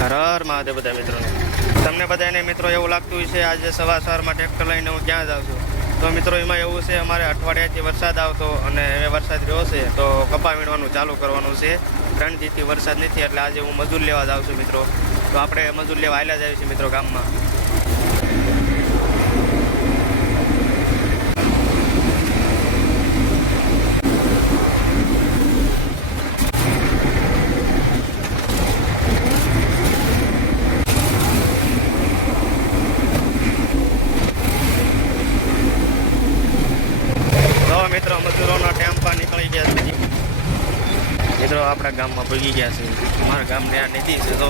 હર હર મહાદેવ બધા મિત્રો તમને બધાને મિત્રો એવું લાગતું છે આજે સવાર સવારમાં ટ્રેક્ટર લઈને હું ક્યાં જાઉં છું? તો મિત્રો, એમાં એવું છે, અમારે અઠવાડિયાથી વરસાદ આવતો અને હવે વરસાદ રહ્યો છે, તો કપા વીણવાનું ચાલુ કરવાનું છે. ત્રણ દીથી વરસાદ નથી, એટલે આજે હું મજૂર લેવા જાઉં છું મિત્રો. તો આપણે મજૂર લેવા આવેલા આવીએ છીએ મિત્રો ગામમાં તો મિત્રો મજૂરોના ટેમ્પા નીકળી ગયા છે મિત્રો આપણા ગામમાં ભૂગી ગયા છે. અમારા ગામને આ નદી છે તો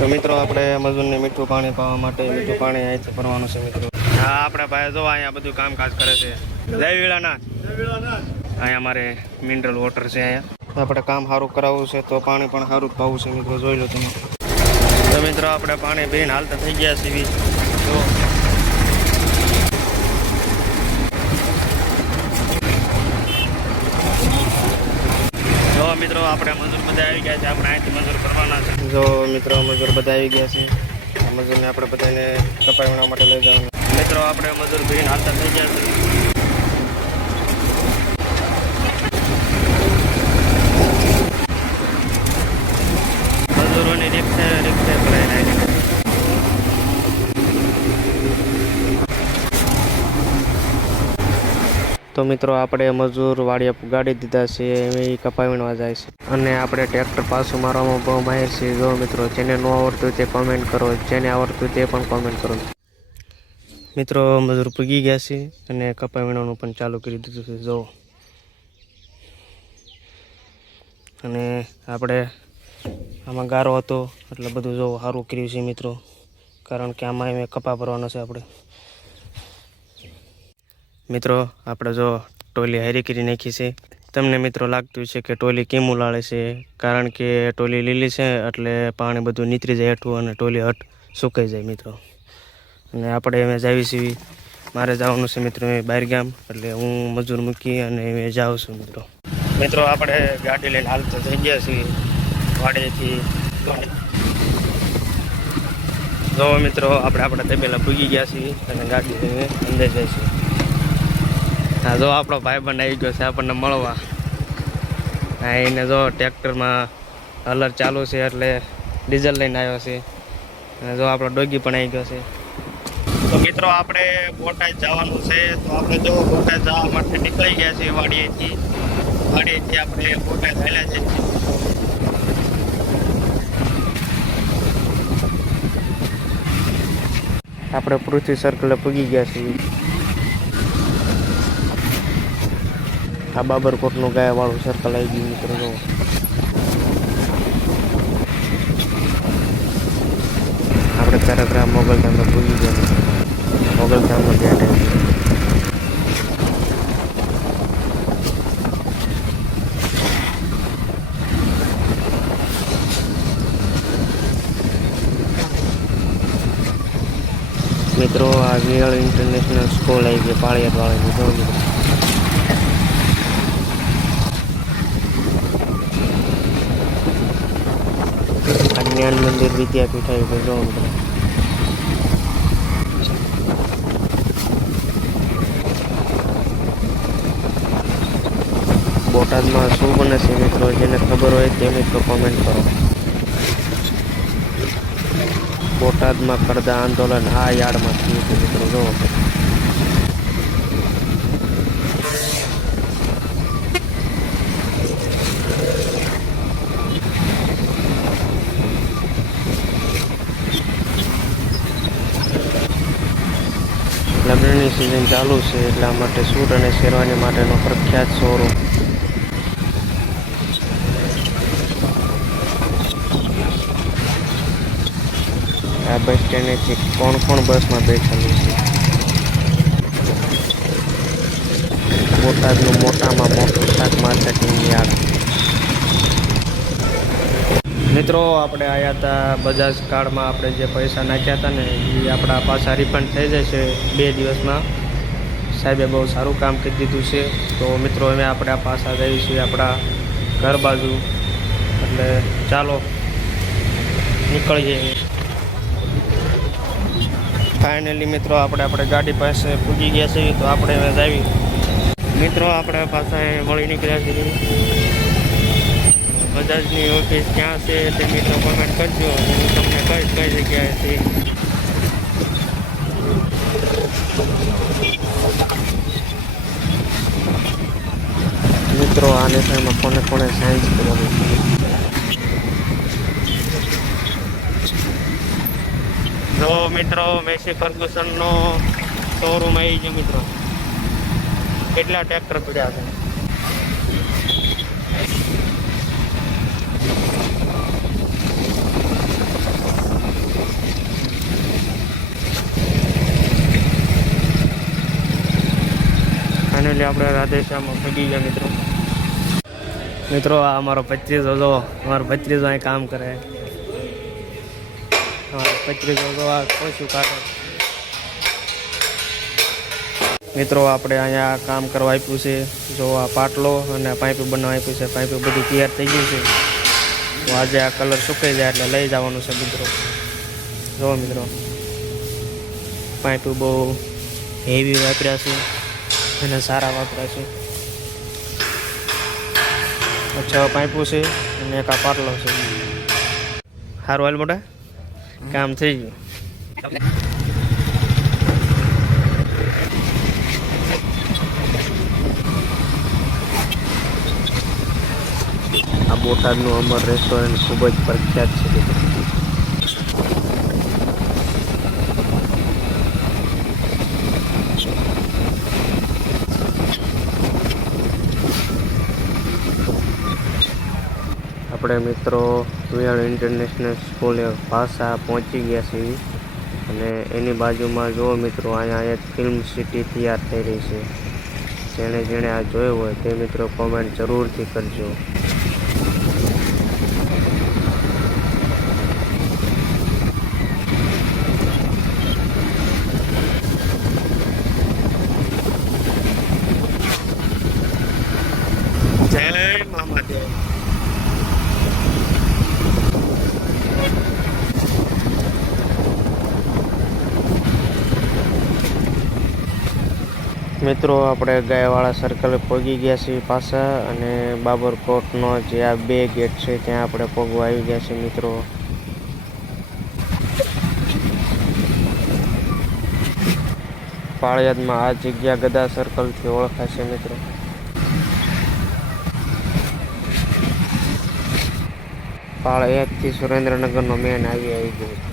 તો મિત્રો આપણે મજૂરને મીઠું પાણી પાવા માટે મીઠું પાણી અહીંથી ભરવાનું છે મિત્રો. હા આપણા ભાઈ જો અહીંયા બધું કામકાજ કરે છે. જય વીળાનાથ. અહીંયા અમારે મિનરલ વોટર છે અહીંયા. આપણે કામ સારું કરાવવું છે તો પાણી પણ સારું જ પાવું છે મિત્રો. જોઈ લો તમે. તો મિત્રો આપણે પાણી પીને હાલતા થઈ ગયા છીએ. તો મિત્રો આપણે મજૂર બધા આવી ગયા છે. આપણે અહીંથી મજૂર કરવાના છે. જો મિત્રો મજૂર બધા આવી ગયા છે આ મજૂરને આપણે બધાને કપાઈ માટે લઈ જવાનું. મિત્રો આપણે મજૂર ભીન હાલતા થઈ ગયા છે. તો મિત્રો આપણે મજૂર વાડીએ પુગાડી દીધા છે એ કપાઈ વીણવા જાય છે. અને આપણે ટ્રેક્ટર પાછું મારવામાં બહુ માહિર છીએ જો મિત્રો, જેને ન આવડતું તે કોમેન્ટ કરો, જેને આવડતું તે પણ કોમેન્ટ કરો. મિત્રો, મજૂર પૂગી ગયા છે અને કપાઈ વીણવાનું પણ ચાલુ કરી દીધું છે. જો. અને આપણે આમાં ગારો હતો, એટલે બધું જો સારું કર્યું છે મિત્રો. કારણ કે આમાં એ કપા ભરવાનો છે આપણે. મિત્રો, આપણે જો ટોલી હારી કરી નાખી છે. તમને મિત્રો લાગતું છે કે ટોલી કેમ ઉલાળે છે? કારણ કે ટોલી લીલી છે એટલે પાણી બધું નીતરી જાય હેઠું અને ટોલી હટ સુકાઈ જાય મિત્રો. અને આપણે એમ જાવી છીએ મારે જવાનું છે મિત્રો બહાર ગામ, એટલે હું મજૂર મૂકી અને એ જાઉં છું મિત્રો. મિત્રો, આપણે ગાડી લઈને હાલ તો થઈ ગયા છીએ વાડેથી જો મિત્રો, આપણે આપણા તબેલા પૂગી ગયા છીએ અને ગાડી લઈને અંદર જઈશું હા, જો આપણો ભાઈ બંધ આવી ગયો છે, આપણને મળવા. એને જો ટ્રેક્ટરમાં હલર ચાલુ છે, એટલે ડીઝલ લઈને આવ્યો છે. અને જો આપણો ડોગી પણ આવી ગયો છે. તો મિત્રો, આપણે બોટાદ જવાનું છે, તો આપણે જો બોટાદ જવા માટે નીકળી ગયા છીએ વાડીએથી. વાડીએથી આપણે બોટાદ હાલ્યા જઈએ. આપણે પૃથ્વી સર્કલે પૂગી ગયા છીએ. આ બાબરકોટનું ગાય વાળું સર્કલ આવી ગયું મિત્રો જો આપણે તરગ્રામ મોગલધામમાં પૂગી ગયા મોગલધામમાં ધ્યાન આવ્યું મિત્રો આ વિયળ ઇન્ટરનેશનલ સ્કૂલ આવી ગઈ પાળિયાદ વાળાની જો જ્ઞાન મંદિર વિદ્યાપીઠ આવી મિત્રો બોટાદમાં શું બને છે મિત્રો? જેને ખબર હોય તે મિત્રો કોમેન્ટ કરો. બોટાદમાં કરતા આંદોલન આ યાર્ડમાં થયું હતું મિત્રો, જો લગ્નની સિઝન ચાલુ છે, એટલા માટે સૂટ અને શેરવાની માટેનો પ્રખ્યાત શોરૂમ આ બસ સ્ટેન્ડેથી કોણ કોણ બસમાં બેઠેલું છે? બોટાદનું મોટામાં મોટું શાક માર્કેટિંગ યાર્ડ મિત્રો, આપણે આવ્યા હતા બજાજ કાર્ડમાં આપણે જે પૈસા નાખ્યા હતા ને એ આપણા પાછા રિફંડ થઈ જશે બે દિવસમાં. સાહેબે બહુ સારું કામ કરી દીધું છે. તો મિત્રો અમે આપણે આ પાછા જઈએ છીએ આપણા ઘર બાજુ. એટલે ચાલો નીકળી જઈએ ફાઇનલી મિત્રો, આપણે આપણે ગાડી પાસે પૂજી ગયા છીએ, તો આપણે જાવી. મિત્રો, આપણે પાસે મળી નીકળ્યા છીએ. બજાજની ઓફિસ ક્યાં છે તે મિત્રો કોમેન્ટ કરજો હું તમને કઈ કઈ જગ્યાએ છે મિત્રો આ લેસનમાં કોને કોને સાયન્સ કરવાનું જો મિત્રો મેસી ફર્ગુસનનો શોરૂમ આવી ગયો મિત્રો. કેટલા ટ્રેક્ટર પડ્યા છે? ફાઇનલી આપણે રાધેશ્યામમાં પગી ગયા મિત્રો. મિત્રો, આ અમારો પચીસો જો અમારો પચીસો અહીં કામ કરે. પચીસો જો આ ઓછું કાઢે. મિત્રો, આપણે અહીંયા કામ કરવા આપ્યું છે. જો આ પાટલો અને પાઇપ બનાવવા આપ્યું છે. પાઇપ બધું તૈયાર થઈ ગયું છે. તો આજે આ કલર સુકાઈ જાય એટલે લઈ જવાનું છે મિત્રો. જો મિત્રો, પાઇપ બહુ હેવી વાપર્યા છે. અને સારા વાપર્યા છે. છ પાઇપો છે અને એક આ પાટલો છે. સારું હાલ મોટા, કામ થઈ ગયું. આ બોટાદનું અમર રેસ્ટોરન્ટ ખૂબ જ પ્રખ્યાત છે. આપણે મિત્રો વિયાણ ઇન્ટરનેશનલ સ્કૂલે ભાષા પહોંચી ગયા છીએ. અને એની બાજુમાં જુઓ મિત્રો, અહીંયા એક ફિલ્મ સિટી તૈયાર થઈ રહી છે. જેણે જેણે આ જોયું હોય તે મિત્રો કોમેન્ટ જરૂરથી કરજો જય મામાદેવ મિત્રો, આપણે ગાયવાળા સર્કલ પહોંચી ગયા છીએ પાછા અને બાબરકોટનો જે આ બે ગેટ છે ત્યાં આપણે પગવા આવી ગયા છીએ મિત્રો. પાળિયાદમાં આ જગ્યા ગદા સર્કલથી ઓળખાય છે મિત્રો. પાળિયાદથી સુરેન્દ્રનગરનો મેન આવી આવી ગયો છે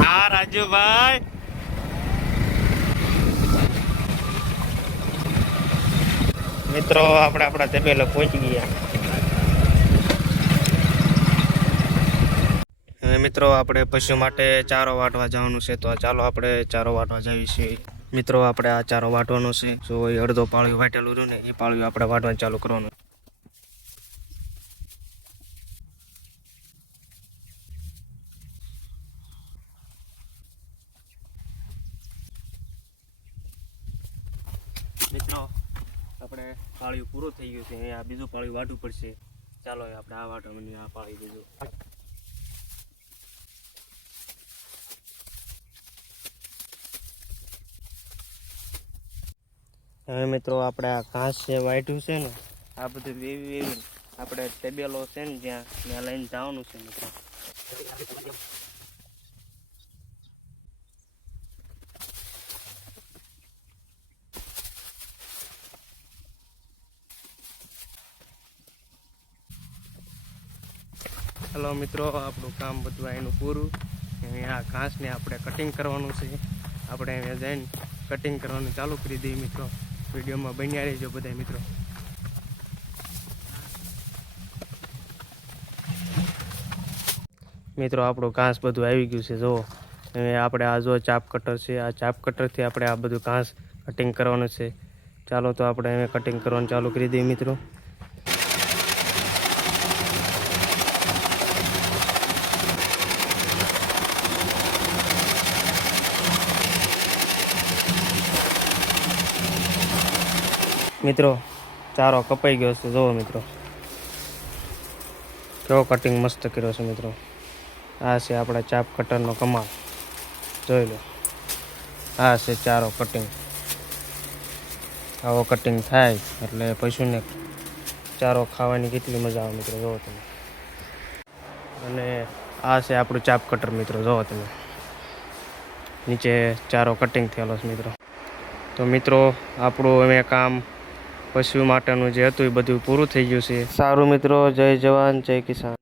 હા રાજુભાઈ મિત્રો, આપણે આપણા તબેલો પહોંચી ગયા. મિત્રો, આપણે પશુ માટે ચારો વાટવા જવાનું છે, તો ચાલો આપણે ચારો વાટવા જઈએ છીએ. મિત્રો, આપણે આ ચારો વાટવાનો છે. જો એ અડધો પાળ્યું વાટેલું રહ્યું ને, એ પાળ્યું આપણે વાટવાનું ચાલુ કરવાનું. આપણે પાળિયું પૂરું થઈ ગયું છે. અહીંયા બીજું પાળિયું વાટવું પડશે. ચાલો આપણે આ વાટવાનું આ પાળી બીજું હવે મિત્રો આપણે આ ઘાસ છે વાટ્યું છે ને, આ બધું વેવી વેવી આપણે ટેબેલો છે ને જ્યાં, ત્યાં લઈને જવાનું છે મિત્રો. હલો મિત્રો, આપણું કામ બધું એનું પૂરું. આ ઘાસને આપણે કટિંગ કરવાનું છે. આપણે અહીંયા જઈને કટિંગ કરવાનું ચાલુ કરી દઈએ મિત્રો. વિડીયોમાં બન્યા રહેજો બધા મિત્રો. મિત્રો, આપણું ઘાસ બધું આવી ગયું છે, જુઓ. હવે આપણે આ જો ચાપ કટર છે, આ ચાપ કટરથી આપણે આ બધું ઘાસ કટિંગ કરવાનું છે. ચાલો તો આપણે હવે કટિંગ કરવાનું ચાલુ કરી દઈએ મિત્રો. મિત્રો, ચારો કપાઈ ગયો છે. જુઓ મિત્રો. કેવો કટિંગ મસ્ત કર્યો છે મિત્રો. આ છે આપણા ચાપ કટરનો કમાલ. જોઈ લો. આ છે ચારો કટિંગ આવો કટિંગ થાય એટલે પશુને ચારો ખાવાની કેટલી મજા આવે મિત્રો. જુઓ તમે. અને આ છે આપણું ચાપ કટર મિત્રો. જુઓ તમે. નીચે ચારો કટિંગ થયેલો છે મિત્રો. તો મિત્રો, આપણું અમે કામ પશુ માટેનું જે હતું એ બધું પૂરું થઈ ગયું છે. સારું મિત્રો, જય જવાન, જય કિસાન.